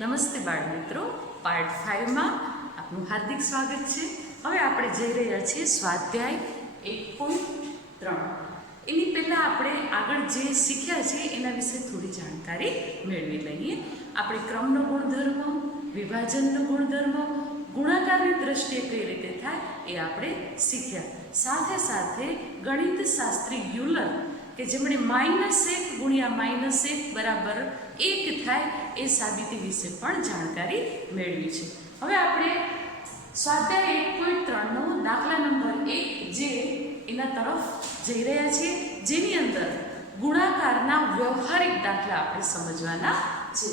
નમસ્તે બાળ મિત્રો, પાર્ટ 5 માં આપનું હાર્દિક સ્વાગત છે। હવે આપણે જઈ રહ્યા છીએ સ્વાધ્યાય 1.3। એની પહેલાં આપણે આગળ જે શીખ્યા છે એના વિશે થોડી જાણકારી મેળવી લઈએ। આપણે ક્રમનો ગુણધર્મ, વિભાજનનો ગુણધર્મ, ગુણાકારની દ્રષ્ટિએ કઈ રીતે થાય એ આપણે શીખ્યા। સાથે સાથે ગણિત શાસ્ત્રી યુલર કે જેમણે -1 ગુણ્યા -1 બરાબર 1 થાય એ સાબિતી વિશે પણ જાણકારી મેળવી છે। હવે આપણે સ્વાધ્યાય 1.3 નો દાખલા નંબર 1 જે એના તરફ જઈ રહ્યા છીએ, જેની અંદર ગુણાકારના વ્યવહારિક દાખલા આપણે સમજવાના છે।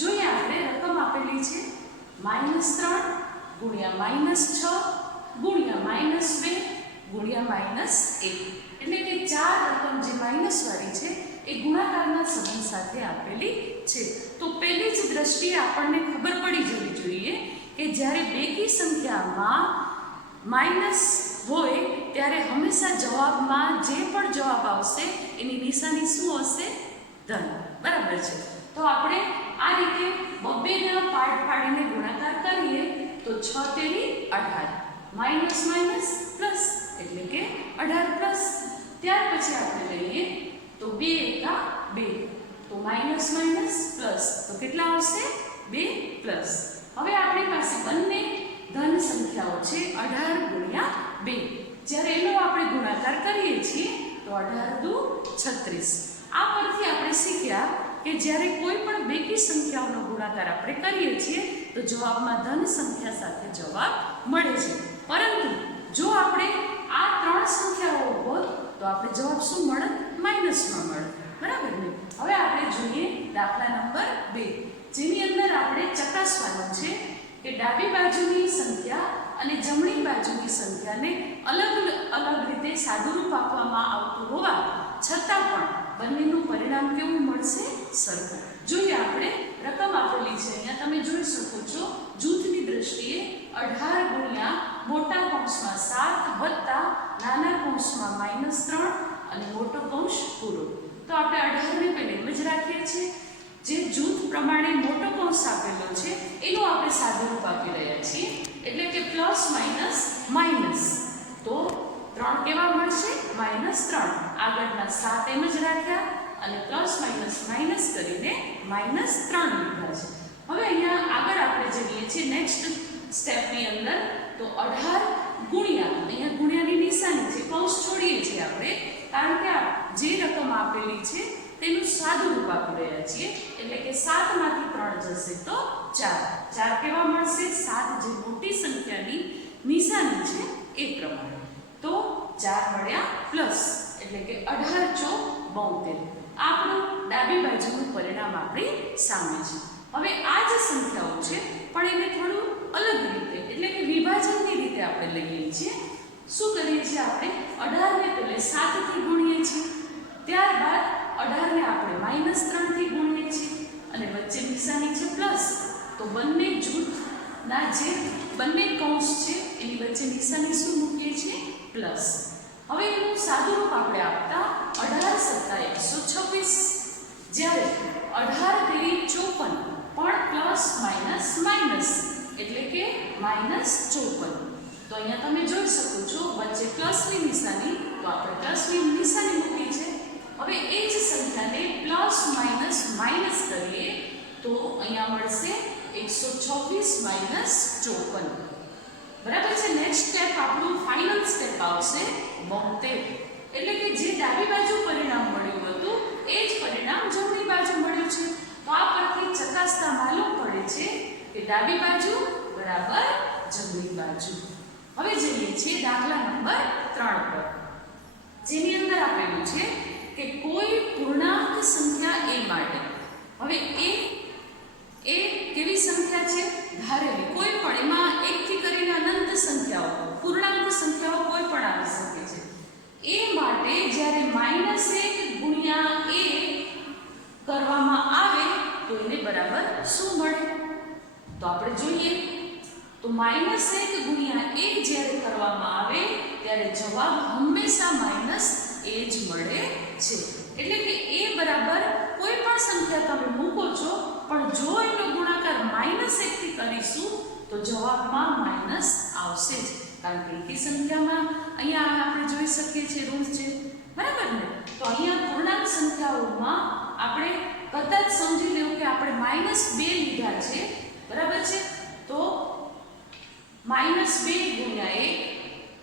જોઈએ આપણે રકમ આપેલી છે -3 ગુણ્યા -6 ગુણ્યા -2 ગુણ્યા -1, એટલે કે 4 રકમ જે માઇનસ વાળી છે એ ગુણાકારના સંબંધ સાથે આપેલી છે। તો પહેલી જ દ્રષ્ટિએ આપણને ખબર પડી જવી જોઈએ કે જ્યારે બેકી સંખ્યામાં માઇનસ હોય ત્યારે હંમેશા જવાબમાં જે પણ જવાબ આવશે એની નિશાની શું હશે? ધન, બરાબર છે। તો આપણે આ રીતે બબ્બેના પાર્ટ પાડીને ગુણાકાર કરીએ તો 6 તેરી 18, માઇનસ માઇનસ પ્લસ એટલે કે 18 પ્લસ। ત્યાર પછી આપણે લઈએ તો 2 એકા 2, તો માઇનસ માઇનસ પ્લસ, તો કેટલા આવશે? 2 પ્લસ। હવે આપણી પાસે બંને ધન સંખ્યાઓ છે 18 ગુણ્યા 2, જ્યારે એનો આપણે ગુણાકાર કરીએ છીએ તો 18 દુ 36। આ પરથી આપણે શીખ્યા કે જ્યારે કોઈ પણ બેકી સંખ્યાઓનો ગુણાકાર આપણે કરીએ છીએ તો જવાબમાં ધન સંખ્યા સાથે જવાબ મળે છે, પરંતુ જો આપણે આ 3 સંખ્યાઓ હોત તો આપણે જવાબ શું મળત? માઇનસમાં મળત, બરાબર ને? હવે આપણે જોઈએ દાખલા નંબર 2, જેની અંદર આપણે ચકાસવાનું છે કે ડાબી બાજુની સંખ્યા અને જમણી બાજુની સંખ્યાને અલગ અલગ રીતે સાદુરૂપ આપવામાં આવતું હોવા છતાં પણ બંનેનું પરિણામ કેવું મળશે? સરખું। જોઈએ આપણે રકમ આપેલી છે, અહીંયા તમે જોઈ શકો છો જૂથની દ્રષ્ટિએ 18 ગુણ્યા મોટા કૌંસમાં 7 વત્તા નાના કૌંસમાં -3 અને મોટો કૌંસ પૂરો। તો આપણે 18 ને પહેલા એમ જ રાખીએ છીએ, જે જૂથ પ્રમાણે મોટો કૌંસ આપેલો છે એનું આપણે સાદુરૂપ આપી રહ્યા છીએ, એટલે કે પ્લસ માઇનસ માઇનસ, તો 3 કેવા મળશે? -3। આગળના 7 એમ જ રાખ્યા અને પ્લસ માઇનસ માઇનસ કરીને -3 લીધા છે। હવે અહીંયા આગળ આપણે જઈએ છીએ નેક્સ્ટ સ્ટેપની અંદર, તો 18 ગુણ્યા, અહીંયા ગુણ્યાની નિશાની છે, કૌંસ છોડીએ છીએ આપણે, કારણ કે જે રકમ આપેલી છે તેનું સાદુરૂપ આપી રહ્યા છીએ, એટલે કે 7 માંથી 3 જશે તો 4 કેવા મળશે? 7 જે મોટી સંખ્યાની નિશાની છે એ પ્રમાણે, તો 4 મળ્યા પ્લસ, એટલે કે 18 ચોક 72। આપણું ડાબી બાજુનું પરિણામ આપણી સામે છે। હવે આ જ સંખ્યાઓ છે પણ એને થોડું અલગ રીતે, એટલે કે વિભાજનની રીતે આપણે લઈએ છીએ। શું કરીએ છીએ? આપણે 18 ને પહેલે 7 થી ગુણીએ છીએ, ત્યારબાદ 18 ને આપણે -3 થી ગુણીએ છીએ અને વચ્ચે નિશાની છે પ્લસ, તો બંને જૂથના જે બંને કૌંસ છે એની વચ્ચે નિશાની શું મૂકીએ છીએ? પ્લસ। હવે એનું સાદુરૂપ આપણે આપતા 18 સત્તા 126, જ્યારે 18 તેરી 54 પણ પ્લસ માઇનસ માઇનસ, એટલે કે -54। તો અહીંયા તમે જોઈ શકો છો વચ્ચે પ્લસની નિશાની, તો આપણે પ્લસની નિશાની મૂકી છે। હવે એ જ સંખ્યાને પ્લસ માઇનસ માઇનસ કરીએ તો અહીંયા મળશે 126 માઇનસ 54, બરાબર છે। નેક્સ્ટ સ્ટેપ આપણું ફાઇનલ સ્ટેપ આવશે 72, એટલે કે જે ડાબી બાજુ પરિણામ મળ્યું હતું એ જ પરિણામ જમણી બાજુ મળ્યું છે। તો આ પરથી ચકાસતા માલુમ પડે છે કે ડાબી બાજુ બરાબર જમણી બાજુ। હવે જઈએ છીએ દાખલા નંબર 3 પર, જેની અંદર આપેલું છે કે કોઈ પૂર્ણાંક સંખ્યા a માટે, હવે એ કેવી સંખ્યા છે? ધારેલી, કોઈ પણ, એમાં 1 થી કરીને અનંત સંખ્યાઓ, પૂર્ણાંક સંખ્યાઓ કોઈ પણ આવી શકે છે। એ માટે જ્યારે -1 ગુણ્યા a કરવામાં આવે તો એને બરાબર શું મળે? તો આપણે જોઈએ તો -1 ગુણ્યા a જ્યારે કરવામાં આવે ત્યારે જવાબ હંમેશા માઇનસ a જ મળે છે, એટલે કે a બરાબર કોઈ પણ સંખ્યા તમે મૂકો છો પણ જો એનો ગુણાકાર -1 થી કરીશું તો જવાબમાં માઇનસ આવશે જ, કારણ કે એકી સંખ્યામાં અહીંયા આપણે જોઈ શકીએ છીએ રૂલ્સ છે, બરાબર ને? તો અહીંયા પૂર્ણાંક સંખ્યાઓમાં આપણે કદાચ સમજી લેવું કે આપણે -2 લીધા છે, બરાબર છે? તો -2 ગુણ્યા 1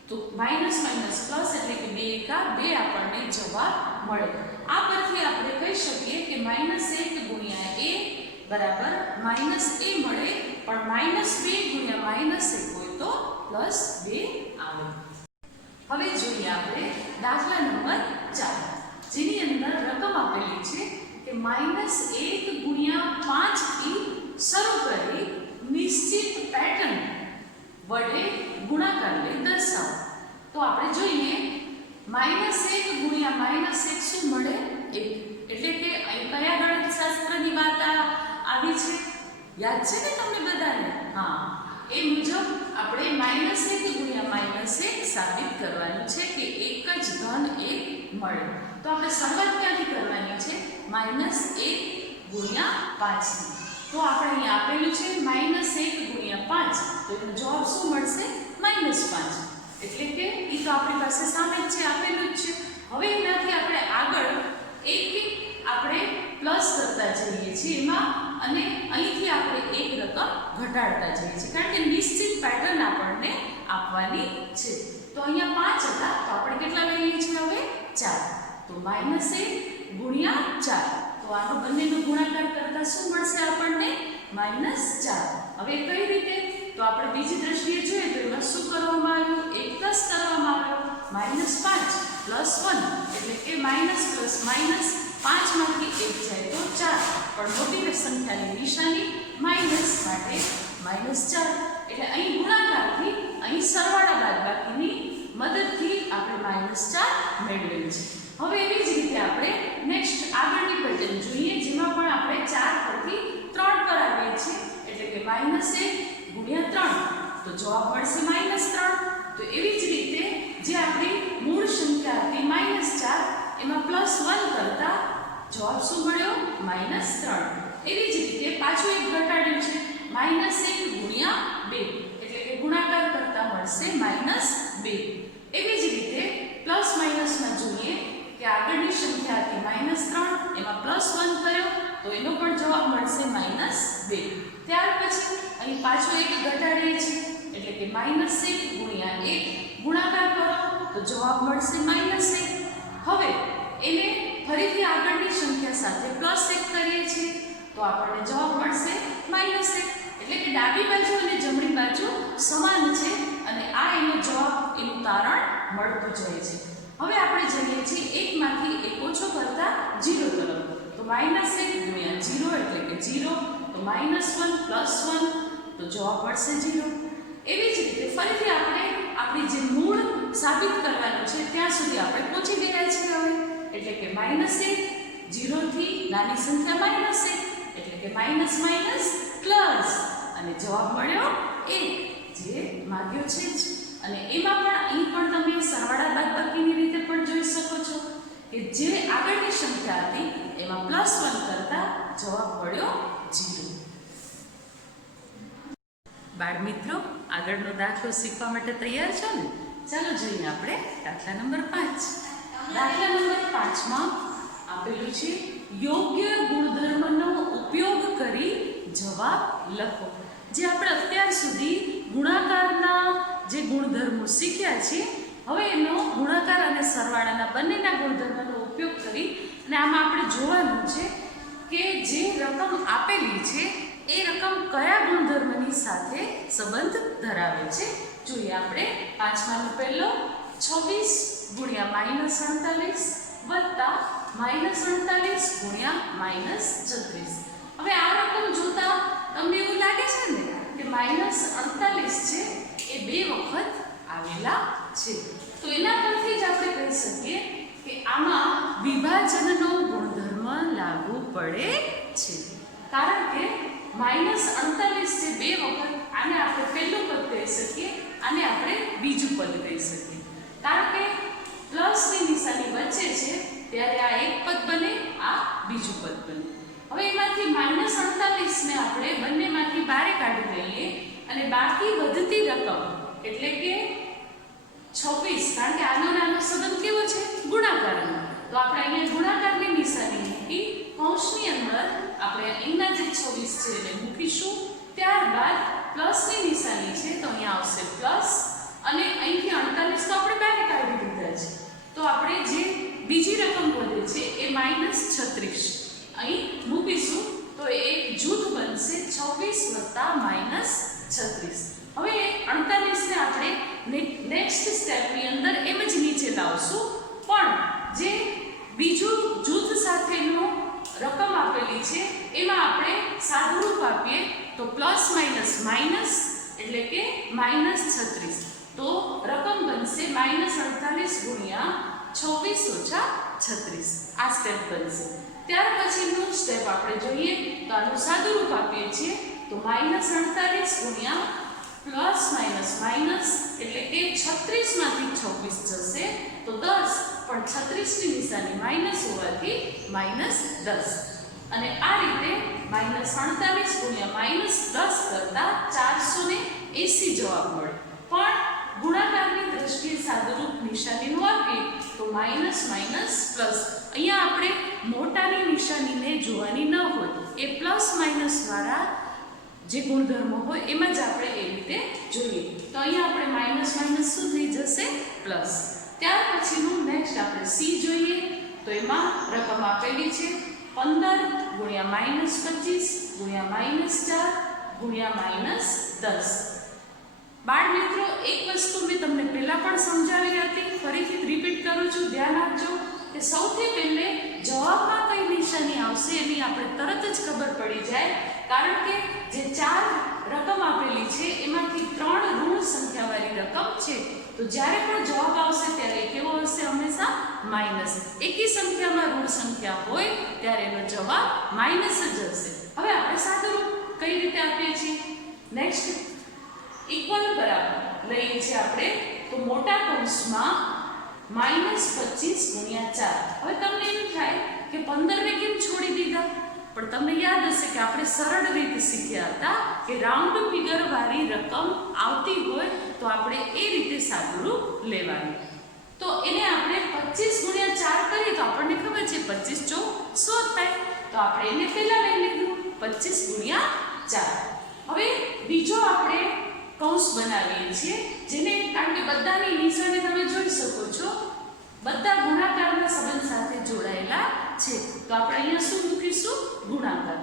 તો માઇનસ માઇનસ પ્લસ એટલે કે 2 એકા 2 આપણને જવાબ મળે. આ પરથી આપણે કહી શકીએ કે -1 ગુણ્યા a બરાબર -a મળે, પણ -2 ગુણ્યા -1 હોય તો +2 આવે. હવે જોઈએ આપણે દાખલા નંબર 4, જેની અંદર રકમ આપેલી છે કે -1 ગુણ્યા 5 થી શરૂ કરી નિશ્ચિત પેટર્ન વડે ગુણાકાર લઈ દર્શાવો. તો આપણે જોઈએ -1 ગુણ્યા -1 શું મળે? 1. એટલે કે અહીં કયા ગણિત શાસ્ત્રની વાત આવી છે? યાદ છે ને તમને બધાને? હા, એ મુજબ આપણે -1 ગુણ્યા -1 સાબિત કરવાનું છે કે એક જ ધન 1 મળે. તો આપણે શરૂઆત ક્યાંથી કરવાની છે? -1 ગુણ્યા 5. તો આપણે અહીં આપેલું છે -1 ગુણ્યા 5, તો એનો જવાબ શું મળશે? -5. એટલે કે એ તો આપણી પાસે સામે જ છે, આપેલું જ છે. હવે એનાથી આપણે આગળ એક આપણે પ્લસ કરતા જઈએ છીએ એમાં, અને અહીંથી આપણે એક રકમ ઘટાડતા જઈએ છીએ, કારણ કે નિશ્ચિત પેટર્ન આપણને આપવાની છે. તો અહીંયા 5 હતા, તો આપણે કેટલા લઈએ છીએ હવે? 4. તો -1 ગુણ્યા 4, તો આનો બંનેનો ગુણાકાર કરતા શું મળશે આપણને? -4. હવે કઈ રીતે? તો આપણે બીજી દ્રષ્ટિએ જોઈએ તો એમાં શું કરવામાં આવ્યું? 1 પ્લસ કરવામાં આવ્યો, -5 + 1 એટલે કે માઇનસ પ્લસ માઇનસ, 5 માંથી 1 જાય તો 4, પણ મોટી સંખ્યાની નિશાની માઇનસ માટે -4. એટલે અહીં ગુણાકારથી અહીં સરવાળા બાદબાકીની મદદથી આપણે -4 મેળવેલ છે. હવે એવી જ રીતે આપણે નેક્સ્ટ આગળની પેટર્ન જોઈએ, જેમાં પણ આપણે 4 પરથી 3 પર આવીએ છીએ, એટલે કે -1 ગુણ્યા 3, તો જવાબ મળશે -3. તો એવી જ રીતે જે આપણી મૂળ સંખ્યા હતી -4, એમાં +1 કરતા જવાબ શું મળ્યો? -3. એવી જ રીતે પાછું એક ઘટાડ્યું છે, -1 ગુણ્યા 2, એટલે કે ગુણાકાર કરતા મળશે -2. એવી જ રીતે પ્લસ માઇનસમાં જોઈએ કે આગળની સંખ્યા હતી -3, એમાં +1 થયો તો એનો પણ જવાબ મળશે -2. ત્યાર પછી અહીં પાછો એક ઘટાડીએ છીએ, એટલે કે -1 ગુણ્યા 1, ગુણાકાર કરો તો જવાબ મળશે -1. હવે એને ફરીથી આગળની સંખ્યા સાથે +1 કરીએ છીએ તો આપણને જવાબ મળશે -1. એટલે કે ડાબી બાજુ અને જમણી બાજુ સમાન છે, અને આ એનો જવાબ, એનું તારણ મળતું જાય છે. હવે આપણે જઈએ છીએ 1 માંથી 1 ઓછો કરતા 0 તરફ. તો -1 ગુણ્યા 0 એટલે કે 0, તો -1 + 1, તો જવાબ મળશે 0. એવી જ રીતે ફરીથી આપણે આપણી જે મૂળ સાબિત કરવાનું છે ત્યાં સુધી આપણે પહોંચી ગયા છીએ હવે, એટલે કે -1 0 થી નાની સંખ્યા -1, એટલે કે માઇનસ માઇનસ પ્લસ, અને જવાબ મળ્યો 1, જે માગ્યો છે જ. અને એમાં પણ અહીં પણ તમે સરવાળા બાદબાકીની રીતે પણ જોઈ શકો છો કે જે આગળની સંખ્યા હતી એમાં +1 કરતા જવાબ મળ્યો 0. બાળ મિત્રો, આગળનો દાખલો શીખવા માટે તૈયાર છો ને? ચાલો જોઈએ આપણે દાખલા નંબર 5. દાખલા નંબર 5માં આપેલું છે યોગ્ય ગુણધર્મનો ઉપયોગ કરી જવાબ લખો. જે આપણે અત્યાર સુધી ગુણાકારના જે ગુણધર્મો શીખ્યા છે, હવે એનો ગુણાકાર અને સરવાળાના બંનેના ગુણધર્મનો ઉપયોગ કરી અને આમાં આપણે જોવાનું છે કે જે રકમ આપેલી છે એ રકમ કયા ગુણધર્મની સાથે સંબંધ ધરાવે છે. જોઈએ આપણે 5માનો પહેલો 26 ગુણ્યા -48 વત્તા -48 ગુણ્યા -36. હવે આ રકમ જોતા તમને એવું લાગે છે ને કે -48 છે એ 2 વખત આવેલા છે, તો એના પરથી જ આપણે કહી શકીએ કે આમાં વિભાજનનો ગુણધર્મ લાગુ પડે છે, કારણ કે -48 છે 2 વખત, આને આપણે પહેલું પદ કહી શકીએ, આને આપણે બીજું પદ કહી શકીએ, કારણ કે પ્લસની નિશાની વચ્ચે છે ત્યારે આ એક પદ બને, આ બીજું પદ બને. હવે એમાંથી -48 ને આપણે બંનેમાંથી બાદ કાઢી લઈએ અને બાકી વધતી રકમ એટલે કે 26, કારણ કે આનો નાનો સંબંધ કેવો છે ગુણાકારનો, તો આપણે અહીંયા ગુણાકારની નિશાની મૂકી કૌંસની અંદર આપણે અહીંના જે 26 છે એને મૂકીશું. ત્યારબાદ પ્લસની નિશાની છે તો અહીંયા આવશે પ્લસ અને અહીંથી 48 તો આપણે બહાર કાઢી દીધા છે, તો આપણે જે બીજી રકમ વધે છે એ -36 અહીં મૂકીશું, તો એક જૂથ બનશે 26 + -36. હવે 48 ને આપણે નેક્સ્ટ સ્ટેપની અંદર એમ જ નીચે લાવશું, પણ જે બીજું જૂથ સાથેનો રકમ આપેલી છે એમાં આપણે સાદુરૂપ આપીએ તો પ્લસ માઇનસ માઇનસ એટલે કે -36, તો રકમ બનશે -48 ગુણ્યા 26 - 36. આ સ્ટેપ બનશે. ત્યાર પછીનું સ્ટેપ આપણે જોઈએ તો આનું સાદુરૂપ આપીએ છીએ તો -48 ગુણ્યા પ્લસ માઇનસ માઇનસ એટલે કે 36 માંથી 26 જશે તો 10, પણ 36 ની નિશાની માઇનસ હોવાથી -10, અને આ રીતે -48 ગુણ્યા -10 કરતા 480 જવાબ મળે. પણ ગુણાકારની દ્રષ્ટિએ સાદુરૂપ નિશાનીનું આપીએ તો માઇનસ માઇનસ પ્લસ. અહીંયા આપણે મોટાની નિશાનીને જોવાની ન હોય, એ પ્લસ માઇનસ વાળા જે ગુણધર્મો હોય એમાં જ આપણે એ રીતે જોઈએ. તો અહીંયા આપણે માઇનસ માઇનસ શું થઈ જશે પ્લસ. ત્યાર પછીનું નેક્સ્ટ આપણે સી જોઈએ તો એમાં રકમ આપેલી છે 15 ગુણ્યા -25 ગુણ્યા -4 ગુણ્યા -10. બાળ મિત્રો, એક વસ્તુ મેં તમને પહેલા પણ સમજાવી હતી, ફરીથી રિપીટ કરું છું, ધ્યાન આપજો કે સૌથી પહેલે જવાબમાં કઈ નિશાની આવશે એની આપણે તરત જ ખબર પડી જાય, કારણ કે જે 4 રકમ આપેલી છે એમાંથી 3 ઋણ સંખ્યાવાળી રકમ છે, તો જ્યારે પણ જવાબ આવશે ત્યારે કેવો હશે? હંમેશા માઇનસ. એકી સંખ્યામાં ઋણ સંખ્યા હોય ત્યારે એનો જવાબ માઇનસ જ હશે. હવે આપણે સાદુરૂપ કઈ રીતે આપીએ છીએ? નેક્સ્ટ ઇક્વલ બરાબર લઈએ છીએ આપણે તો મોટા કૌંસમાં -25 ગુણ્યા 4. હવે તમને એમ થાય કે 15 ને કેમ છોડી દીધા? પણ તમને યાદ હશે કે આપણે સરળ રીત શીખ્યા હતા કે રાઉન્ડ ફિગર વાળી રકમ આવતી હોય તો આપણે એ રીતે સાદુરૂપ લેવાનું. તો એને આપણે 25 ગુણ્યા 4 કરીએ તો આપણને ખબર છે 25 ચોક 100 થાય, તો આપણે એને પહેલા લઈ લીધું 25 ગુણ્યા 4. હવે બીજો આપણે કૌંસ બનાવીએ છીએ જેને, કારણ કે બધાની નિશાની તમે જોઈ શકો છો બધા ગુણાકારના સંબંધ સાથે જોડાયેલા છે, તો આપણે અહીંયા શું મૂકીશું? ગુણાકાર.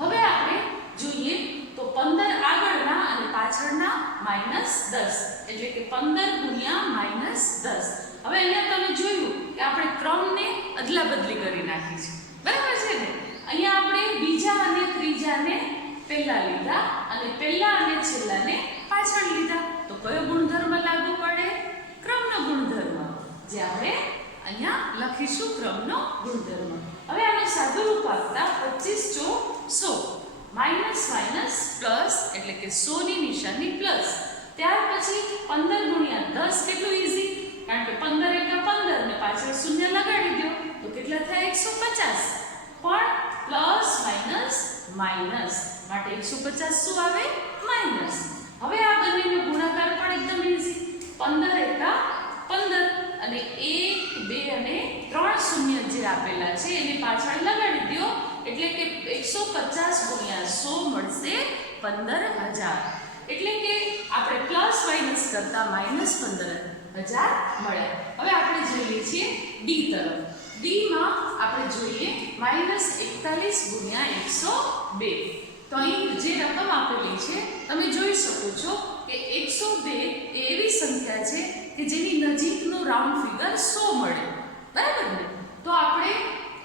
હવે આપણે જોઈએ તો 15 આગળના અને પાછળના -10 એટલે કે 15 ગુણ્યા -10. હવે અહીંયા તમે જોયું કે આપણે ક્રમને અદલા બદલી કરી નાખી છે, બરાબર છે ને? અહીંયા આપણે બીજા અને ત્રીજાને પહેલા લીધા અને પહેલા અને છેલ્લાને પાછળ લીધા, તો કયો ગુણધર્મ લાગુ પડે? ક્રમનો ગુણધર્મ, જે આપણે અહીંયા લખીશું ક્રમનો ગુણધર્મ. હવે આનું સાદુરૂપ આપતા 25 ચોક 100 માઇનસ માઇનસ પ્લસ એટલે કે 100 ની નિશાની પ્લસ. ત્યાર પછી 15 ગુણ્યા 10 કેટલું ઈઝી, કારણ કે 15 × 15 ને પાછળ શૂન્ય લગાડી દો તો કેટલા થાય? 150. પણ પ્લસ માઇનસ માઇનસ માટે 150 શું આવે? માઇનસ. હવે આ બંનેનો ગુણાકાર પણ એકદમ ઈઝી. 15 × 15 અને 1 2 અને 3 શૂન્ય જે આપેલા છે એને પાછળ લગાડી દો એટલે કે 150 ગુણ્યા 100 મળશે 15000. એટલે કે આપણે પ્લસ માઇનસ કરતા -15000 મળ્યા. હવે આપણે જોઈએ છીએ ડી તરફ. ડી માં આપણે જોઈએ -41 ગુણ્યા 102. તો અહીં જે રકમ આપેલી છે તમે જોઈ શકો છો કે 102 એ એવી સંખ્યા છે કે જેની નજીકનું રાઉન્ડ ફિગર 100 મળે, બરાબર ને? તો આપણે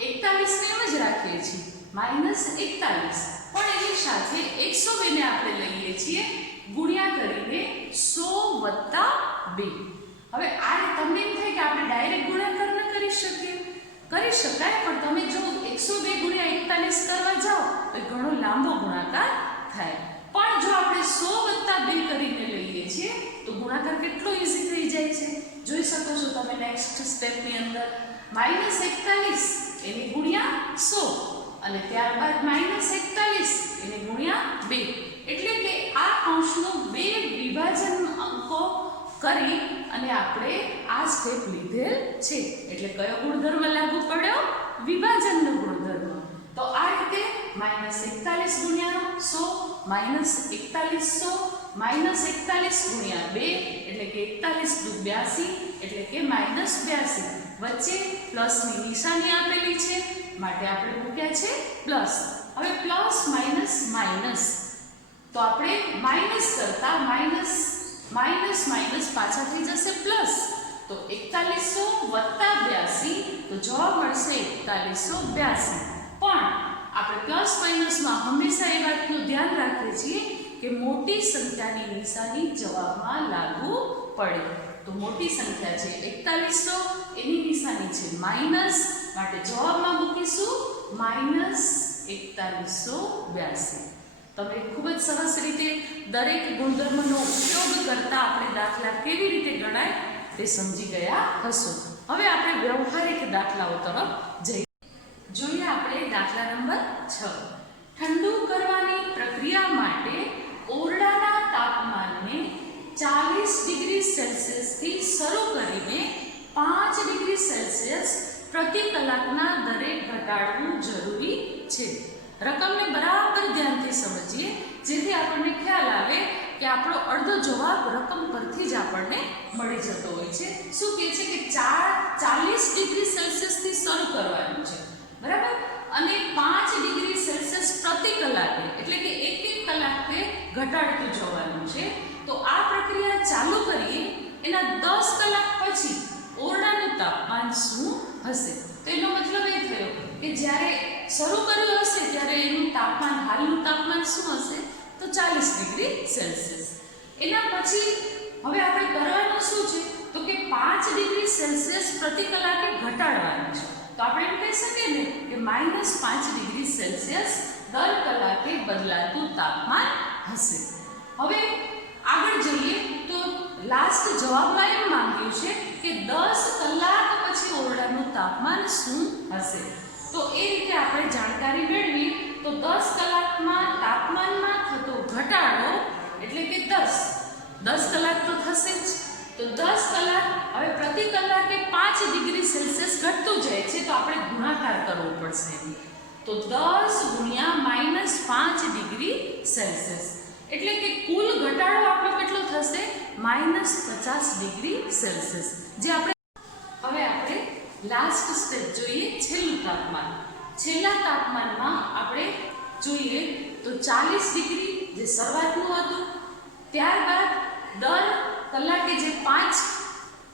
41 ને એમ જ રાખીએ છીએ -41, પણ એની સાથે 102 ને આપણે લઈએ છીએ ગુણ્યા કરીને 100 + 2. હવે આ તમને એમ થાય કે આપણે ડાયરેક્ટ ગુણાકાર ન કરી શકીએ? કરી શકાય, પણ તમે જો 102 ગુણ્યા 41 કરવા જાઓ તો ઘણો લાંબો ગુણાકાર થાય. પણ જો આપણે 100 + 2 કરીને લઈએ છીએ તો ગુણાકાર કેટલો ઈઝી થઈ જાય છે. જોઈ શકો છો તમે નેક્સ્ટ સ્ટેપની અંદર -41 એને ગુણ્યા 100 અને ત્યારબાદ -41 એને ગુણ્યા 2 કરી અને આપણે આ સ્ટેપ લીધેલ છે. એટલે કયો ગુણધર્મ લાગુ પડ્યો? વિભાજનનો ગુણધર્મ. તો આ રીતે -41 ગુણ્યા 100 -4100 ગુણ્યા 2 એટલે કે 41 × 82 એટલે કે -82. વચ્ચે પ્લસની નિશાની આપેલી છે માટે આપણે મૂક્યા છે પ્લસ. હવે પ્લસ માઇનસ તો આપણે માઇનસ કરતા માઇનસ પાછા થઈ જશે પ્લસ. તો 4100 + 82 તો જવાબ મળશે 4182. પણ આપણે પ્લસ માઇનસમાં હંમેશા એ વાતનું ધ્યાન રાખીએ છીએ કે મોટી સંખ્યાની નિશાની જવાબમાં લાગુ પડે. તો મોટી સંખ્યા છે 4100, એની નિશાની છે માઇનસ, માટે જવાબમાં મૂકીશું -4182. તમે ખૂબ જ સરસ રીતે દરેક ગુણધર્મનો ઉપયોગ કરતા આપણે દાખલા કેવી રીતે ગણાય તે સમજી ગયા હશો. હવે આપણે વ્યવહારિક દાખલાઓ તરફ જઈએ. જોઈએ આપણે દાખલા નંબર 6. ઠંડુ કરવાની પ્રક્રિયા માટે ઓરડાના તાપમાનને 40 ડિગ્રી સેલ્સિયસથી શરૂ કરીને 5 ડિગ્રી સેલ્સિયસ પ્રતિ કલાકના દરે ઘટાડવું જરૂરી છે. રકમને બરાબર ધ્યાનથી સમજીએ જેથી આપણને ખ્યાલ આવે કે આપણો અડધો જવાબ રકમ પરથી જ આપણને મળી જતો હોય છે. શું કહે છે કે 40 ડિગ્રી સેલ્સિયસથી શરૂ કરવાનું છે, બરાબર, અને 5 ડિગ્રી સેલ્સિયસ પ્રતિ કલાકે એટલે કે એક કલાકે ઘટાડતું જવાનું છે. તો આ પ્રક્રિયા ચાલુ કરીએ એના 10 કલાક પછી ઓરડાનું તાપમાન શું હશે? તો એનો મતલબ એ થયો કે જ્યારે શરૂ કર્યું હશે ત્યારે એનું તાપમાન, હાલનું તાપમાન શું હશે? તો 40 ડિગ્રી સેલ્સિયસ. એના પછી હવે આપણે કરવાનું શું છે? તો કે 5 ડિગ્રી સેલ્સિયસ પ્રતિ કલાકે ઘટાડવાનું છે. તો આપણે એમ કહી શકીએ ને કે -5 ડિગ્રી સેલ્સિયસ દર કલાકે બદલાતું તાપમાન હશે. હવે આગળ જઈએ તો લાસ્ટ જવાબમાં એમ માંગ્યું છે કે 10 કલાક પછી ઓરડાનું તાપમાન શું હશે? તો એ રીતે આપણે જાણકારી મેળવી તો 10 કલાકમાં તાપમાનમાં થતો ઘટાડો એટલે કે 10 કલાક તો થશે જ. તો 10 કલાક, હવે પ્રતિ કલાકે 5 ડિગ્રી સેલ્સિયસ ઘટતું જાય છે તો આપણે ગુણાકાર કરવો પડશે. તો 10 × -5 ડિગ્રી સેલ્સિયસ એટલે કે કુલ ઘટાડો આપણો કેટલો થશે? -50 ડિગ્રી સેલ્સિયસ. જે આપણે હવે આપણે લાસ્ટ સ્ટેપ જોઈએ, છેલ્લું તાપમાન. છેલ્લા તાપમાનમાં આપણે જોઈએ તો 40 ડિગ્રી જે શરૂઆતનું હતું, ત્યારબાદ દર કલાકે જે 5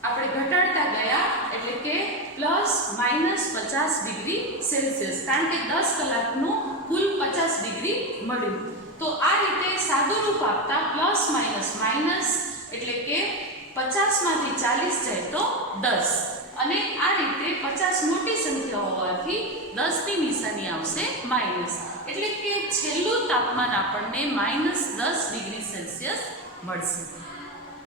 આપણે ઘટાડતા ગયા એટલે કે +-50 ડિગ્રી સેલ્સિયસ, કારણ કે 10 કલાકનું કુલ 50 ડિગ્રી મળ્યું. તો આ રીતે સાદું રૂપ આપતા +-, એટલે કે 50 માંથી 40 જાય તો 10, અને આ રીતે 50 મોટી સંખ્યા હોવાથી 10 ની નિશાની આવશે માઇનસ, એટલે કે છેલ્લું તાપમાન આપણને -10 ડિગ્રી સેલ્સિયસ મળશે.